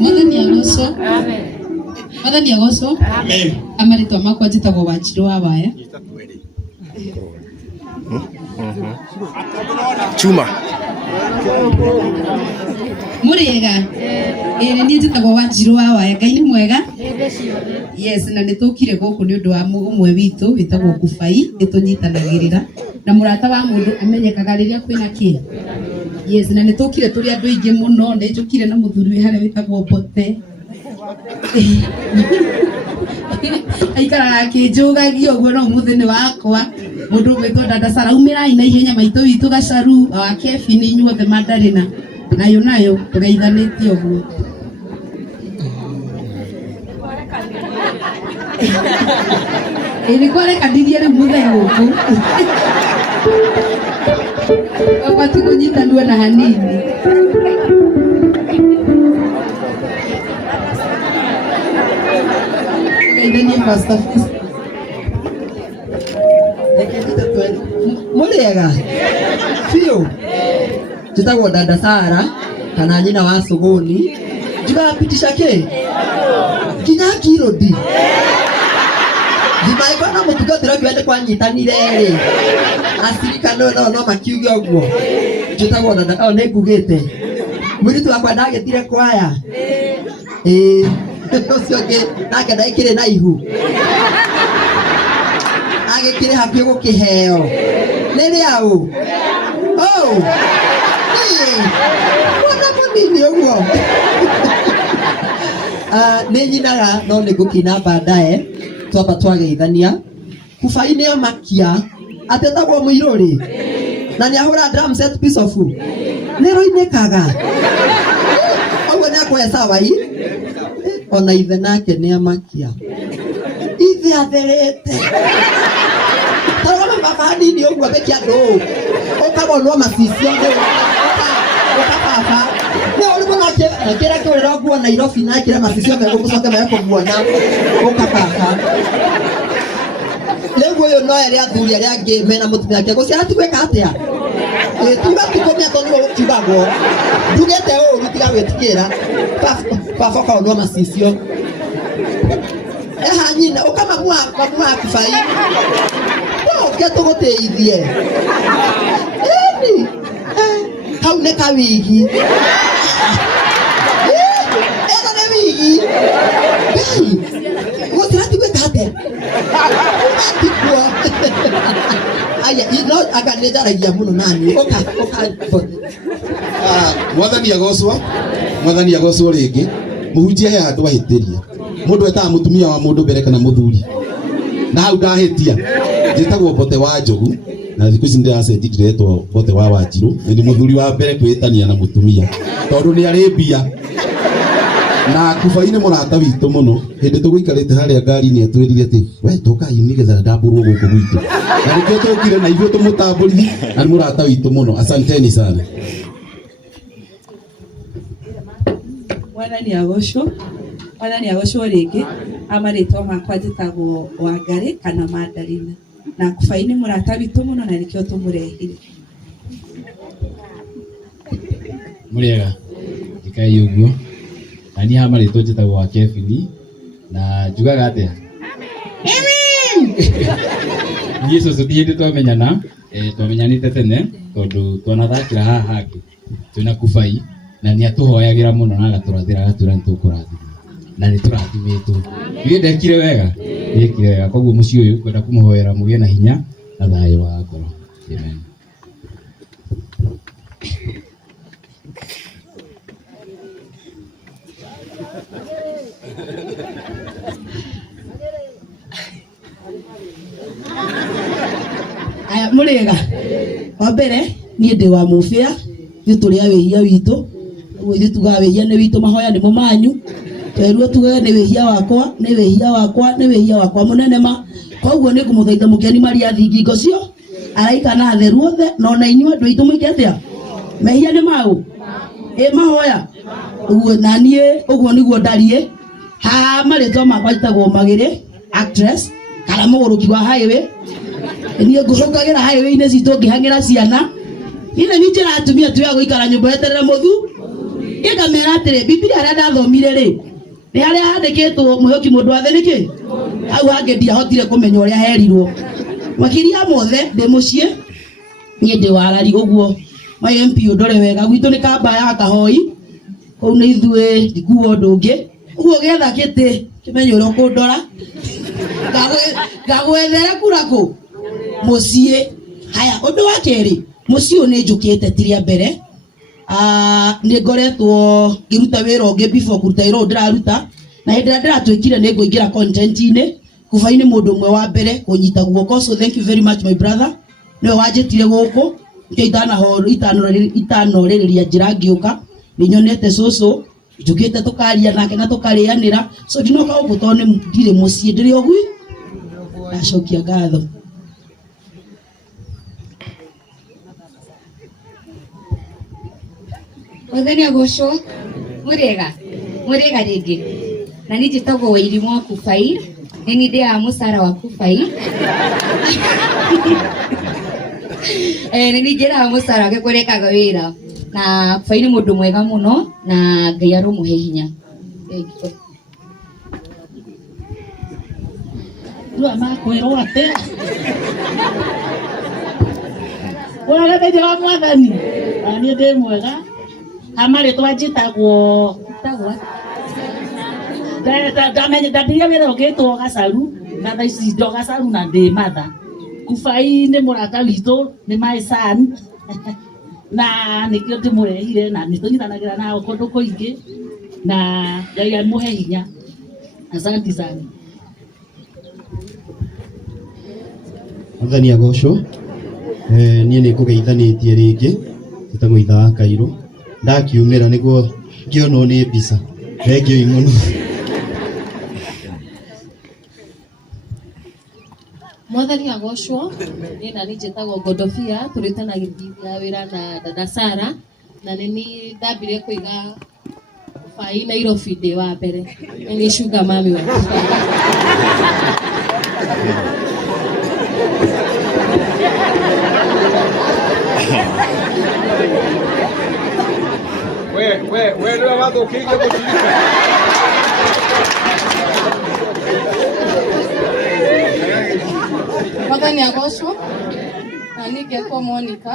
Mwathani agocwo. Amen. Mwathani agocwo. Amen. Amaritwa makwa njitagwo Wanjiru wa Waya. Chuma. Muriega. Ni njitagwo Wanjiru wa Waya. Ngai ni mwega. Yes, na nitukire guku ni undu wa umwe witu witagwo Kubai itunyitanagirira na murata wa mundu amenyekaga riria kwina ki. Yes, na nitukire turi andu ingi muno, ni njukire na muthuri wi hare witagwo Bote. Aikara akinjugagia uguo no muthini wakwa mundu witwo dada Sara umirai na ihenya maitu witu gacaru wa kefi ni inyuothe mandarina nayo tugeithanitie uguo. Ilikuwa rekadiria riu muthenya guku wabati kunyitanua na hanini. Kaidani Pastor Fis. Muriega. Fio. Tutagwo dada Sara kana nyina wa Suguni. Tugapitisha ke. Kinyaki rodi. Dimaiko na mutugatira kwende kwanyitanire ri. Asirika no makiuge oguo. Tutagwo dada ne gugete. Muritu akwa ndagethire kwaya. Ucio ngi nake ndaikire na ihu agikire hakuhi gukiheo nini au wana munini uguo ni nyinaga no ni gukina baadaye twamba twageithania. Kubai ni amakia atetagwo Muiruri na ni ahura drum set piece of ni roinekaga oguo ni akwe sawa hii ona ithe nake ni amakia ithe atherete tawana baba nini uguo beki andu ukabonwo macicio ndu ukababa ni uri muno kira kwira guo Nairobi na kira macicio me gucoka me kuguona ukababa lewo yo no ere athuri ari angi mena mutumia ke gucia atikweka atia tuga tukomia tono kibagwo ndugete o rutiga wetikira baba kwa ndo macicio nyina ukama mwa Kubai no keto guteithie kau ne kawigi ne wigi wotirati gwekate atikwa aya ino akanejaragia muno nani oka Mwathani agocwo ringi muhunjia he handu ahitiria mundu etaga mutumia wa mundu mbere kana muthuri na hau ndahitia njitagwo Bote wa Njogu na thiku ici ndiracenji ndiretwo Bote wa Wanjiru ni muthuri wa mbere kwitania na mutumia tondu ni ari mbia na Kubai ni murata witu muno hindi tuguikarite haria ngari ni atwirire ati we tukai nigetha ndamburwo guku gwitu na nikio tukire na ithuĩ tumutamburithi na ni murata witu muno. Asanteni sana. Mwathani agocwo ringi amaritwa makwa njitagwo Wangari kana Mandarina na Kubai ni murata witu muno na nikio tumurehire. Muriega ndikai uguo ani hamaritwa njitagwo wa Kevini na njugaga atia amen Yesu tutihinde twamenyana twamenyanite tene tondu twanathakira haha hangi twina Kubai na ni atuhoyagira muno na agaturathira agatura ntukurathima na ni turathimitwo iwe ndekire wega ndekire wega koguo muci uyu kwenda kumuhoera mugie na hinya na thayo wa ngoro. Amen. Aya muriega wa mbere ni ndi wa mufia ni turi awihia witu uyu tuga wihia ni witu mahoya ni mumanyu tweruo tuge ni wihia wakwa ni wihia wakwa ni wihia wakwa munene ma koguo ni kumuthaitha mukeni Maria thingingo cio araika na theru othe no na inyuo ndu itu muiketia mehia ni mau mahoya uguo na nie uguo niguo ndarie ha maritwa makwa njitagwo Magiri actress kana muguruki wa highway ni ngucokagira highway ine citu ngihangira ciana ine ni njira atumia tuya guikara nyumba yeterera muthu ngamera atĩrĩ Biblia arĩa ndathomire rĩ nĩ harĩa handĩkĩtwo mũhoki mũndũ wa thĩ nĩkĩ hau hangĩ ndiahotire kũmenya ũrĩa herirwo makiria mothe ndĩ mũciĩ niĩ ndĩ warari ũguo my MP ũndore wega gwitũ nĩ kamba ya kahoi kũu nĩ ithuĩ ndikuo ũndũ ũngĩ ũguo getha kĩtĩ kĩmenye ũrĩa ũkũndora ngagwethere kura kũ mũciĩ haya ũndũ wa kerĩ mũciĩ ũyũ nĩ njũkĩte ti rĩa mbere nĩ ngoretwo ngĩruta wĩra ũngĩ before kũruta wĩra ũyũ ndĩraruta na hĩndĩ ĩrĩa ndĩratwĩkire nĩ ngũingĩra content-inĩ Kubai nĩ mũndũ ũmwe wa mbere kũnyita guoko so thank you very much my brother nĩwe wanjĩtire gũkũ itanorĩrĩria njĩra ngĩũka nĩ nyonete cũcũ njũkĩte tũkaria nake na tũkarĩanĩra so ndinoka gũkũ tondũ ndirĩ mũciĩ ndĩrĩ ũgui ndacokia ngatho Mwathani agocwo murega rĩngĩ na nĩ njĩtagwo Wairimũ wa Kubai nĩ ndĩ ya mũcara wa Kubai nĩ njĩraga mũcara wake kũrekaga wĩra na Kubai nĩ mũndũ mwega mũno na Ngai arũmũhe hinya Rua makwĩrwo atĩa ũragethĩithia wa Mwathani niĩ ndĩ mwega amarĩtwa njĩtagwo ndamenya wĩra ũngĩtwo Gacaru na thaa ici ndo Gacaru na ndĩ matha Kubai nĩ mũrata witũ nĩ my son na nĩkĩo ndĩmũrehire na nĩtũnyitanagĩra nao kũndũ kũingĩ na Ngai amũhe hinya asante sana Mwathani agocwo niĩ nĩ ngũgeithanĩtie rĩngĩ njĩtagwo Itha wa Kairũ ndakiumĩra nĩguo ngĩonwo nĩ mbica thengiũi mũno Mwathani agocwo niĩ na niĩ njĩtagwo Godofia tũrĩtanagĩria wĩra na dada Sara na nĩ niĩ ndambire kũiga Kubai Nairobi ndĩ wa mbere nĩ sugar mami wa Kubai we ndio wathũkĩirie mũtirika Mwathani agocwo na niĩ ngĩtwo Monica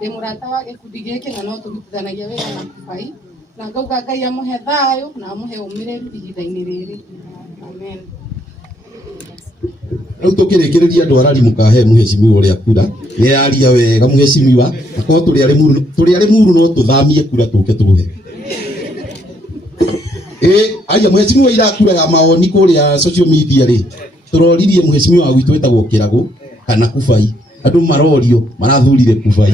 ndĩ mũrata wa gĩkundi gĩkĩ na no tũrutithanagia wĩra na Kubai na ngauga Ngai amũhe thayũ na amũhe ũmĩrĩru ihinda-inĩ rĩrĩ amen Rĩu tũkĩrĩkĩrĩria andũ arari mũkahe mũhecimiwa ũrĩa kura nĩ yaria wega mũhecimiwa akorwo tũrĩ arĩ muru no tũthamie kura tũke tũhe aria mũhecimiwa ira kura ya maoni kũrĩa social media rĩ tũroririe mũhecimiwa witũ wĩtagwo Kĩragũ kana Kubai andũ marorio marathurire Kubai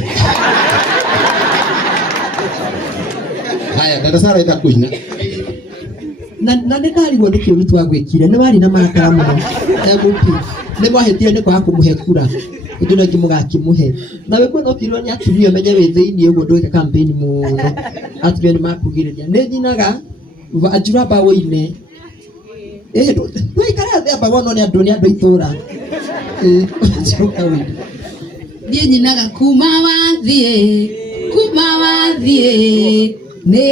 haya dada Sara enda kũina na nĩ ndarigwo nĩ kĩũru twagwĩkire nĩ warĩ na marakara mũno emupi nĩ mwahĩtire nĩ kwaga kũmũhe kura ũndũ ũngĩ mũgakĩmũhe na we kwĩthokirwo nĩ atumia menye wĩ thĩinĩ ũguo ndwĩke campaign mũno atumia nĩ makugĩrĩria nĩ nyinaga Wanjura Mbaũ-inĩ ndũikare thĩ amba wonwo nĩ andũ itũra niĩ nyinaga kuma wathiĩ nĩ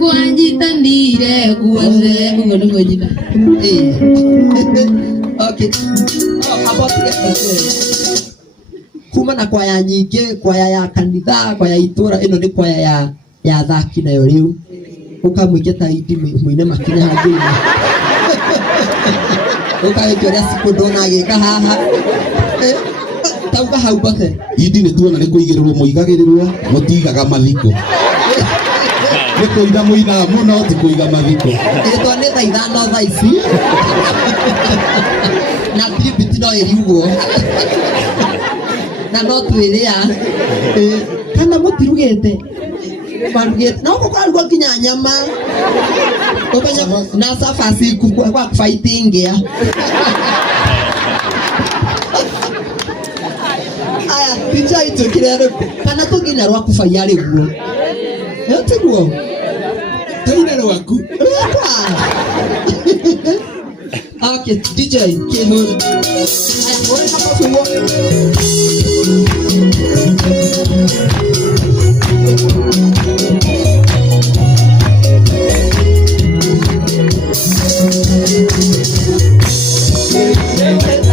kwanyitanire guothe ũguo nĩguo nyina okay kuma na kwaya nyingĩ kwaya ya kanitha kwaya itũra ĩno nĩ kwaya ya athaki nayo rĩu ũkamũingĩ ta Idi mũine makinya handũ-inĩ ũkagĩkĩa ũrĩa Sikũndũ agĩka haha tauga hau mbate Idi nĩ tuona nĩ kũigĩrĩrwo mũigagĩrĩrwo mũtigaga mathiko nĩ kũina mũina mũno ti kũiga mathiko ĩtwa nĩ thaa ithano thaa ici na tribute no ĩriugwo na no twĩrĩa kana mũtirugĩte marugĩte no gũkarugwo nginya nyama ũmenya na cabaci kwa fighting ya aya picha itũkire kana tũngĩna rwa Kubai arĩ guo tiguo tũine rwaku okay DJ kĩhũri aya mũrĩ na mabuo Wewe